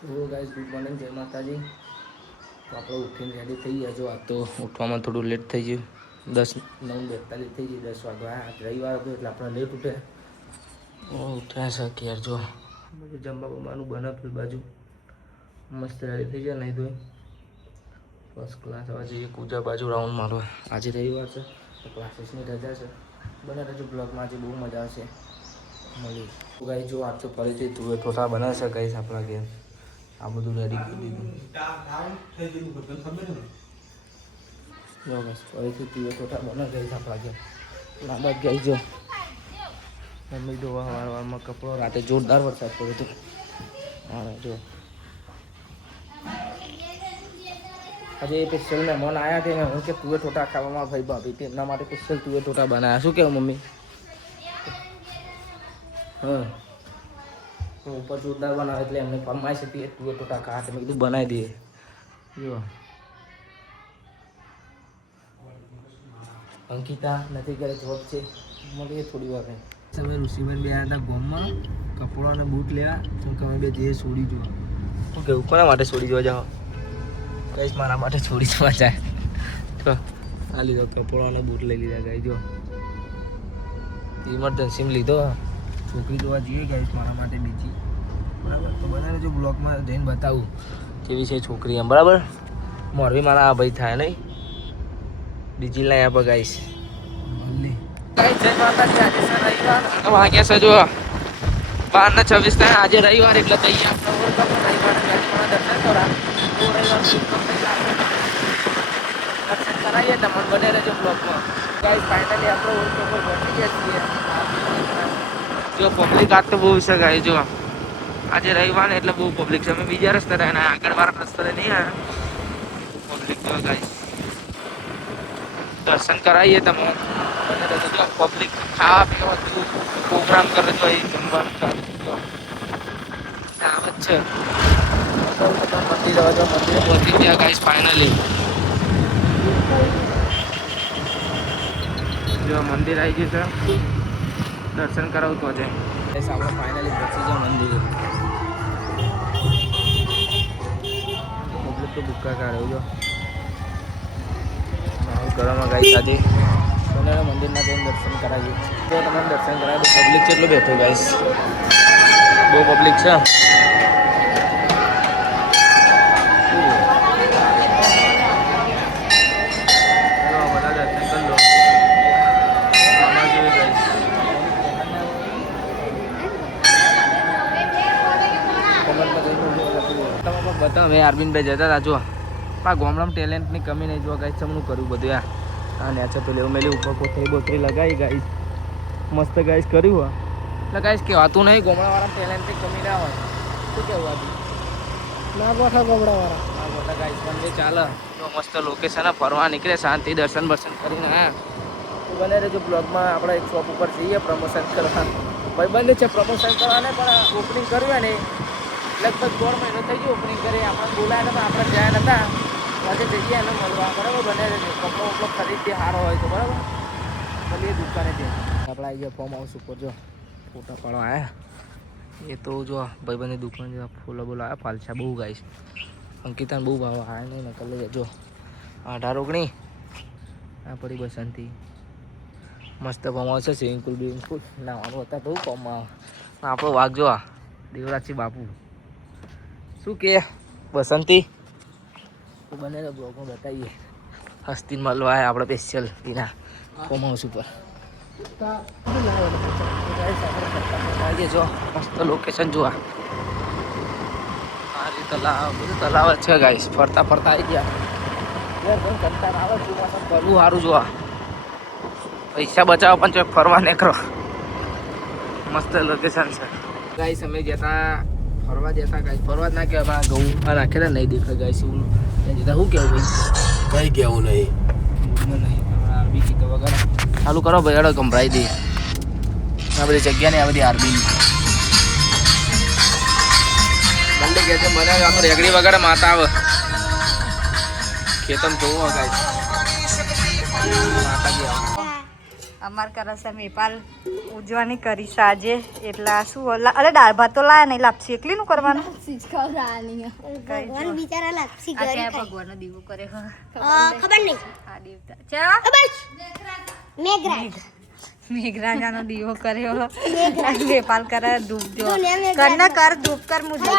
તો guys good morning, જય માતાજી. તો આપણે ઉઠીને રેડી થઈ ગયા. જો આજ તો ઉઠવામાં થોડું લેટ થઈ ગયું. 10:09:42 થઈ ગઈ. 10 વાગ્યા. આજ રવિવાર હતો એટલે આપણે લેટ ઉઠ્યા. ઉઠ્યા છે કે યાર જો બધું જમવા બમવાનું બનાવ્યું બાજુ મસ્ત રેડી થઈ જાય. નહીં ધોઈ ફર્સ્ટ ક્લાસ આવવા જઈએ પૂજા બાજુ રાઉન્ડ મારવા. આજે રવિવાર છે તો ક્લાસીસની રજા છે. બને રહેજો બ્લોગમાં. આજે બહુ મજા આવશે. મળી ગાઈ જો આજ તો ફરીથી તુવેર ઠોઠા બનાવશે ગાઈસ આપણા ઘેર. આ બધું રેડી કરી દીધું. જો બસ ફરીથી તુવેર ઠોઠા બને ગાઈસ આપણા ઘેર. લાંબા ગાઈ જો મમ્મી ધોવા વાળવામાં કપડો. રાતે જોરદાર વરસાદ પડ્યો હતો. હા જો આજે સ્પેશિયલ મહેમાન આવ્યા હતા ને હું કે તુવેર ઠોઠા ખાવામાં ભાઈ ભાભી તેમના માટે સ્પેશિયલ તુવેર ઠોઠા બનાવ્યા. શું કહેવું મમ્મી? હા તો ઉપર જોરદાર બનાવે એટલે એમને ફરમાઈશ હતી તુવેર ઠોઠા ખાવા. મેં કીધું બનાવી દઈએ. જો અંકિતા નથી કરે જોબ છે. મળીએ થોડી વાર. તમે ઋષિબેન બે હતા ગોમમાં કપડો અને બૂટ લેવા. હું તમે બે જઈએ છોડી જોવા. શું કેવું કોના માટે છોડી જોવા જાઓ? કઈશ મારા માટે છોડી જોવા જાય. તો આ લીધો કપડો અને બૂટ લઈ લીધા ગાઈ. જો ઇમરજન્સીમાં લીધો. છોકરી જોવા જઈએ ગાઈશ મારા માટે બીજી. બરાબર તો બધાને જો બ્લોગમાં જઈને બતાવું કેવી છે છોકરી એમ. બરાબર મોરવી મારા આ ભાઈ થાય નહીં. બીજી લાઈ આપે ગાઈશ. વાગ્યા છે જો 12:26 થાય. આજે રવિવાર એટલે તૈયાર દર્શન કરાવીએ તમને. બને રહેજો બ્લોગમાં. ગાઈસ ફાઇનલી આપણે ઓળખ ઉપર પહોંચી ગયા છીએ. જો પબ્લિક આજ તો બહુ છે ગાઈ. જો આજે રવિવાર ને એટલે બહુ પબ્લિક છે. અમે બીજા રસ્તે રહ્યા આગળ વાળા રસ્તે નહીં આવ્યા. પબ્લિક જો ગાઈસ દર્શન કરાવીએ તમને. પબ્લિક ખાવા પીવા પ્રોગ્રામ કરે તો એ જમવાનું ચાલુ આવે છે. મંદિર મંદિરે પહોંચી ગયા ગાઈસ ફાઇનલી. જો મંદિર આવી ગયું છે. દર્શન કરાવું તો છે આપણે ફાઇનલી પહોંચી જાઓ મંદિરે. પબ્લિક તો ભૂક્કા કાઢ્યો જો ઘરમાં ગાઈસ. આજે મંદિરના જઈને દર્શન કરાવીએ. તો તમને દર્શન કરાવે. પબ્લિક કેટલું બેઠું ગાઈસ. બહુ પબ્લિક છે. બધા દર્શન કરી લો. બતા હવે અરવિંદભાઈ જતા હતા. જો આ ગામડામાં ટેલેન્ટની કમી નહીં. જોવા ગાઈસ ચમનું કર્યું બધું. આ નેચર તો લેવું મેલી ઉપર કોથળી બોથળી લગાવી ગાઈસ. મસ્ત ગાઈસ કર્યું હોય એટલે ગાઈસ કહેવાતું નહીં ગામડાવાળા ટેલેન્ટની કમી ના હોય. શું કહેવું આજે ના ગોઠા ગામડાવાળા ના ગોઠા ગાઈસ. મંદિર ચાલે તો મસ્ત લોકેશન ફરવા નીકળે શાંતિ દર્શન બર્શન કરીને. હા તો બને રહેજો બ્લોગમાં. આપણે એક શોપ ઉપર જઈએ પ્રમોશન કરવા. ભાઈ બંધ છે પ્રમોશન કરવાને પણ ઓપનિંગ કર્યું ને લગભગ 1.5 મહિનો થઈ ગયો ઓપનિંગ કરી. આપણે બોલાયા નતા, આપણે ગયા નતા. આજે જઈએ એને મળવા. બરાબર બને રહેજો. કપડો વપડો ખરીદીએ સારો હોય તો. બરાબર મળીએ દુકાને ત્યાં. આપણે આવી ગયા ફોર્મ હાઉસ ઉપર. જો ફોટા પાડવા આવ્યા. એ તો જો ભાઈબંધની દુકાન જો ફૂલો બોલો આવ્યા. પાલછા બહુ ગાઈશ. અંકિતાને બહુ ભાવ આવ્યા નહીં નકલ લઈ જો 18-19 આ પડી બસંતી. મસ્ત ફોર્મ હાઉસ છે. સ્વિમિંગ પુલ બિવિંગ પુલ નાવાનું હતા બહુ ફોર્મમાં. આપણો વાઘ જો દેવરાજસિંહ બાપુ શું કે બસંતી તો બને બ્લોગમાં બતાવીએ. હસ્તીને મળવા આવ્યા આપણે સ્પેશિયલ એના ફોર્મ હાઉસ ઉપર. જો મસ્ત લોકેશન જોવા. સારી તલાવ બધું તલાવ જ છે ગાઈસ. ફરતા ફરતા આવી ગયા. કંટાળ આવે ચોમાસા ફરવું સારું જોવા. પૈસા બચાવો પણ ચોક ફરવા નીકળો. મસ્ત લોકેશન છે ગાઈસ. અમે જતા ફરવા જતા ગાઈસ. ફરવા જ ના કહેવાય. ઘઉં નાખેલા નહીં દેખાય ગાઈસ. એવું જતા શું કહેવું ભાઈ? કઈ કહેવું નહીં. આરબી ગીતો વગર ચાલુ કરો ભાઈ. અડો ગંભરાઈ દઈએ. આ બધી જગ્યા ને આ બધી આરબી મંડી કે છે મને આમ રેગડી વગર માતા આવે ખેતમ જોવો ગાઈસ. માતાજી આવે અમાર કરશે મેપાલ ઉજવણી કરી છે આજે એટલે શું અરે દાળ ભાત તો લાયા નહીં લાપસી એકલી નું કરવાનું ભગવાન બિચારા લાપસી ઘરે ભગવાનનો દીવો કરે ખબર નહીં આ દેવતા ચા મેઘરાજાનો દીવો કર્યો મેપાલ કરે ધૂપ જો કર ધૂપ કર મુજે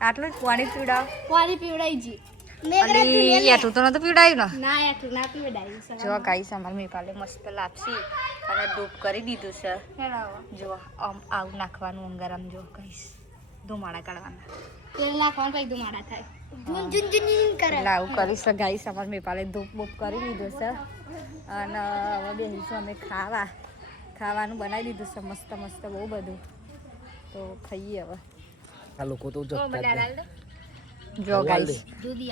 આટલું જ પાણી પીવડાવી જી એઠું તો નતું પીવડાવ્યું ને જો ગાઈસ અમાર મેપાલે મસ્ત લાપસી અને ધૂપ કરી દીધું છે જો આવું નાખવાનું અંગારામ જો ગાઈસ ધુમાડા કાઢવાના તેલ નાખવાનું કઈ ધુમાડા થાય આવું કરીશ ગાઈસ અમાર મેપાલે ધૂપ બૂપ કરી લીધું છે અને હવે બેસીશું અમે ખાવાનું બનાવી દીધું છે મસ્ત મસ્ત બહુ બધું તો ખાઈએ હવે આ લોકો તો જો ગાઈસ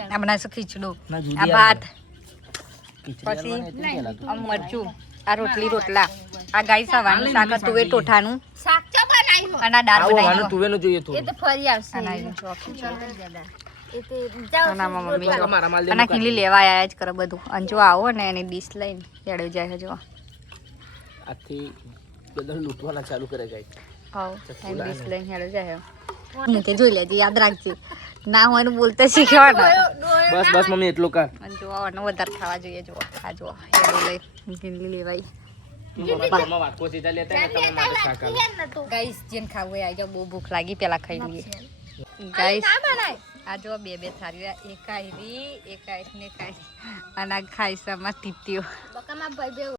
આ બનાવશું ખીચડું આ ભાત પછી મરચું આ રોટલા આ ગાઈસ આવવાનું શાક તુવેર ટોઠાનું શાક ચો બનાવ્યું અને દાળ બનાવ્યું તુવેરનું જોઈએ તો એ તો ફરી આવશે અને ખીલી લેવા આયા જ કરે બધું અને જો આવો ને એની ડીશ લઈને હેડો જાય જો આથી બધા લૂંટવાના ચાલુ કરે ગાઈસ આવ એની ડીશ લઈને હેડો જાય કે જોઈ લેજે યાદ રાખજો ના હોય ને બોલતા શીખવાના બસ મમ્મી એટલું કર અને જો આનો વધારે ખાવા જોઈએ જો આ જો હેડો લઈ ખીલી લેવાય ગાઈસ જેન ખાવું હોય આ બહુ ભૂખ લાગી પેલા ખાઈ લઈએ ગાઈસ આ જો બે થારી એક આયરી ને અને ખાઈસામાં તીત્યો